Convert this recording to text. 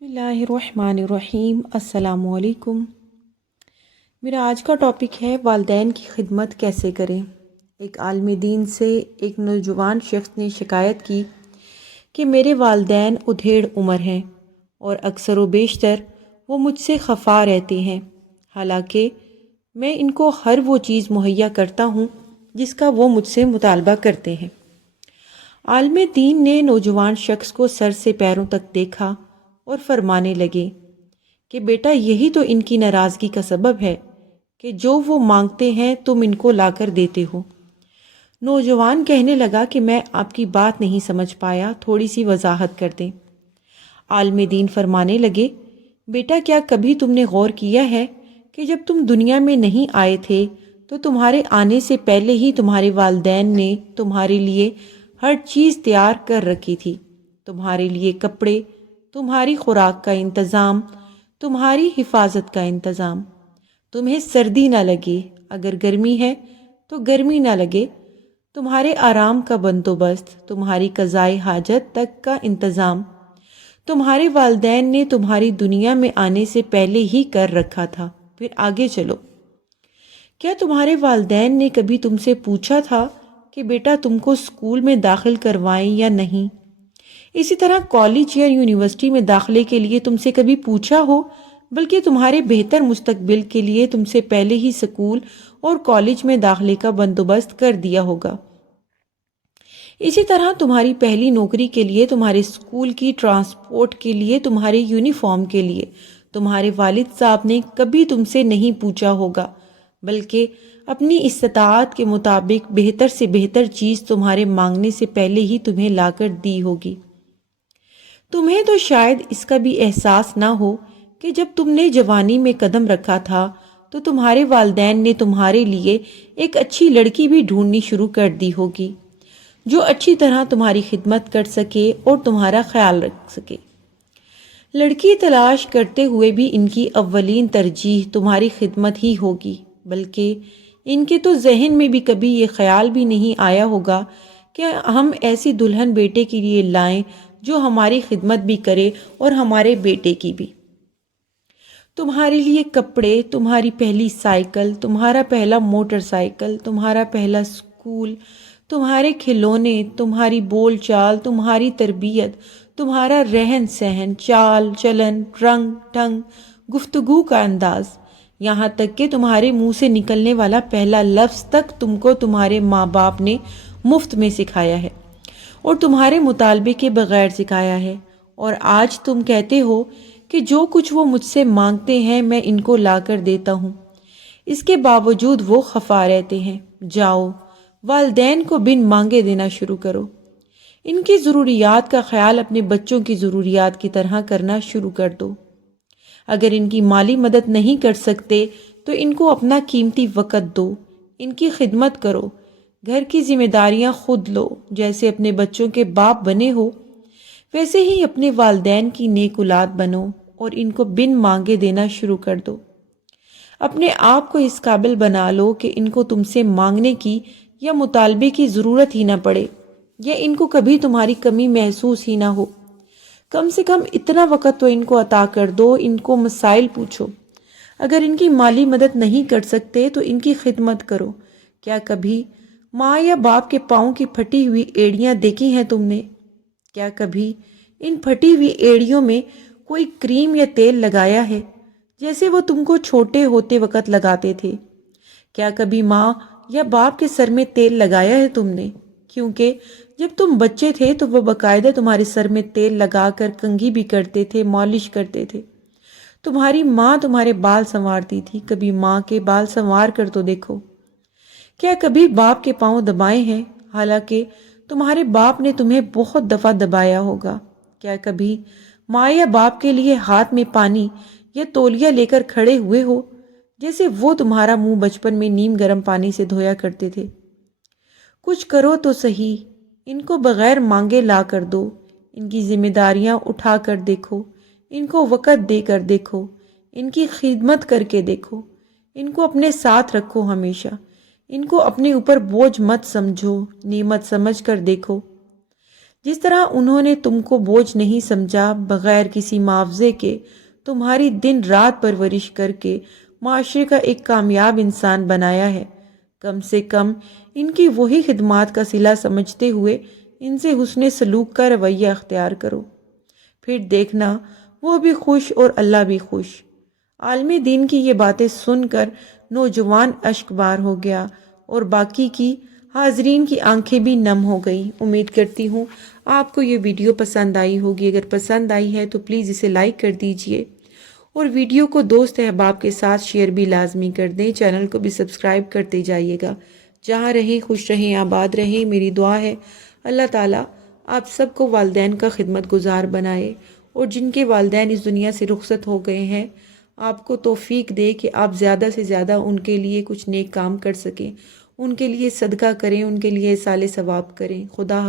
بسم اللہ الرحمن الرحیم۔ السلام علیکم۔ میرا آج کا ٹاپک ہے والدین کی خدمت کیسے کریں۔ ایک عالم دین سے ایک نوجوان شخص نے شکایت کی کہ میرے والدین ادھیڑ عمر ہیں اور اکثر و بیشتر وہ مجھ سے خفا رہتے ہیں، حالانکہ میں ان کو ہر وہ چیز مہیا کرتا ہوں جس کا وہ مجھ سے مطالبہ کرتے ہیں۔ عالم دین نے نوجوان شخص کو سر سے پیروں تک دیکھا اور فرمانے لگے کہ بیٹا، یہی تو ان کی ناراضگی کا سبب ہے کہ جو وہ مانگتے ہیں تم ان کو لا کر دیتے ہو۔ نوجوان کہنے لگا کہ میں آپ کی بات نہیں سمجھ پایا، تھوڑی سی وضاحت کر دیں۔ عالم دین فرمانے لگے، بیٹا، کیا کبھی تم نے غور کیا ہے کہ جب تم دنیا میں نہیں آئے تھے تو تمہارے آنے سے پہلے ہی تمہارے والدین نے تمہارے لیے ہر چیز تیار کر رکھی تھی، تمہارے لیے کپڑے، تمہاری خوراک کا انتظام، تمہاری حفاظت کا انتظام، تمہیں سردی نہ لگے، اگر گرمی ہے تو گرمی نہ لگے، تمہارے آرام کا بندوبست، تمہاری قضائے حاجت تک کا انتظام تمہارے والدین نے تمہاری دنیا میں آنے سے پہلے ہی کر رکھا تھا۔ پھر آگے چلو، کیا تمہارے والدین نے کبھی تم سے پوچھا تھا کہ بیٹا تم کو اسکول میں داخل کروائیں یا نہیں؟ اسی طرح کالج یا یونیورسٹی میں داخلے کے لیے تم سے کبھی پوچھا ہو، بلکہ تمہارے بہتر مستقبل کے لیے تم سے پہلے ہی اسکول اور کالج میں داخلے کا بندوبست کر دیا ہوگا۔ اسی طرح تمہاری پہلی نوکری کے لیے، تمہارے اسکول کی ٹرانسپورٹ کے لیے، تمہارے یونیفارم کے لیے تمہارے والد صاحب نے کبھی تم سے نہیں پوچھا ہوگا، بلکہ اپنی استطاعت کے مطابق بہتر سے بہتر چیز تمہارے مانگنے سے پہلے ہی تمہیں لا کر دی ہوگی۔ تمہیں تو شاید اس کا بھی احساس نہ ہو کہ جب تم نے جوانی میں قدم رکھا تھا تو تمہارے والدین نے تمہارے لیے ایک اچھی لڑکی بھی ڈھونڈنی شروع کر دی ہوگی، جو اچھی طرح تمہاری خدمت کر سکے اور تمہارا خیال رکھ سکے۔ لڑکی تلاش کرتے ہوئے بھی ان کی اولین ترجیح تمہاری خدمت ہی ہوگی، بلکہ ان کے تو ذہن میں بھی کبھی یہ خیال بھی نہیں آیا ہوگا کہ ہم ایسی دلہن بیٹے کے لیے لائیں جو ہماری خدمت بھی کرے اور ہمارے بیٹے کی بھی۔ تمہارے لیے کپڑے، تمہاری پہلی سائیکل، تمہارا پہلا موٹر سائیکل، تمہارا پہلا اسکول، تمہارے کھلونے، تمہاری بول چال، تمہاری تربیت، تمہارا رہن سہن، چال چلن، رنگ ڈھنگ، گفتگو کا انداز، یہاں تک کہ تمہارے منہ سے نکلنے والا پہلا لفظ تک تم کو تمہارے ماں باپ نے مفت میں سکھایا ہے اور تمہارے مطالبے کے بغیر سکھایا ہے، اور آج تم کہتے ہو کہ جو کچھ وہ مجھ سے مانگتے ہیں میں ان کو لا کر دیتا ہوں، اس کے باوجود وہ خفا رہتے ہیں۔ جاؤ، والدین کو بن مانگے دینا شروع کرو، ان کی ضروریات کا خیال اپنے بچوں کی ضروریات کی طرح کرنا شروع کر دو۔ اگر ان کی مالی مدد نہیں کر سکتے تو ان کو اپنا قیمتی وقت دو، ان کی خدمت کرو، گھر کی ذمہ داریاں خود لو، جیسے اپنے بچوں کے باپ بنے ہو ویسے ہی اپنے والدین کی نیک اولاد بنو اور ان کو بن مانگے دینا شروع کر دو۔ اپنے آپ کو اس قابل بنا لو کہ ان کو تم سے مانگنے کی یا مطالبے کی ضرورت ہی نہ پڑے، یا ان کو کبھی تمہاری کمی محسوس ہی نہ ہو۔ کم سے کم اتنا وقت تو ان کو عطا کر دو، ان کو مسائل پوچھو۔ اگر ان کی مالی مدد نہیں کر سکتے تو ان کی خدمت کرو۔ کیا کبھی ماں یا باپ کے پاؤں کی پھٹی ہوئی ایڑیاں دیکھی ہیں تم نے؟ کیا کبھی ان پھٹی ہوئی ایڑیوں میں کوئی کریم یا تیل لگایا ہے جیسے وہ تم کو چھوٹے ہوتے وقت لگاتے تھے؟ کیا کبھی ماں یا باپ کے سر میں تیل لگایا ہے تم نے؟ کیونکہ جب تم بچے تھے تو وہ باقاعدہ تمہارے سر میں تیل لگا کر کنگھی بھی کرتے تھے، مالش کرتے تھے۔ تمہاری ماں تمہارے بال سنوارتی تھی، کبھی ماں کے بال سنوار کر تو دیکھو۔ کیا کبھی باپ کے پاؤں دبائے ہیں، حالانکہ تمہارے باپ نے تمہیں بہت دفعہ دبایا ہوگا؟ کیا کبھی ماں یا باپ کے لیے ہاتھ میں پانی یا تولیہ لے کر کھڑے ہوئے ہو جیسے وہ تمہارا منہ بچپن میں نیم گرم پانی سے دھویا کرتے تھے؟ کچھ کرو تو صحیح، ان کو بغیر مانگے لا کر دو، ان کی ذمہ داریاں اٹھا کر دیکھو، ان کو وقت دے کر دیکھو، ان کی خدمت کر کے دیکھو، ان کو اپنے ساتھ رکھو ہمیشہ، ان کو اپنے اوپر بوجھ مت سمجھو، نعمت سمجھ کر دیکھو۔ جس طرح انہوں نے تم کو بوجھ نہیں سمجھا، بغیر کسی معاوضے کے تمہاری دن رات پرورش کر کے معاشرے کا ایک کامیاب انسان بنایا ہے، کم سے کم ان کی وہی خدمات کا صلہ سمجھتے ہوئے ان سے حسن سلوک کا رویہ اختیار کرو، پھر دیکھنا وہ بھی خوش اور اللہ بھی خوش۔ عالم دین کی یہ باتیں سن کر نوجوان اشک بار ہو گیا اور باقی کی حاضرین کی آنکھیں بھی نم ہو گئیں۔ امید کرتی ہوں آپ کو یہ ویڈیو پسند آئی ہوگی۔ اگر پسند آئی ہے تو پلیز اسے لائک کر دیجئے اور ویڈیو کو دوست احباب کے ساتھ شیئر بھی لازمی کر دیں۔ چینل کو بھی سبسکرائب کرتے جائیے گا۔ جہاں رہیں خوش رہیں، آباد رہیں۔ میری دعا ہے اللہ تعالیٰ آپ سب کو والدین کا خدمت گزار بنائے، اور جن کے والدین اس دنیا سے رخصت ہو گئے ہیں آپ کو توفیق دے کہ آپ زیادہ سے زیادہ ان کے لیے کچھ نیک کام کر سکیں، ان کے لیے صدقہ کریں، ان کے لیے اِیصال ثواب کریں۔ خدا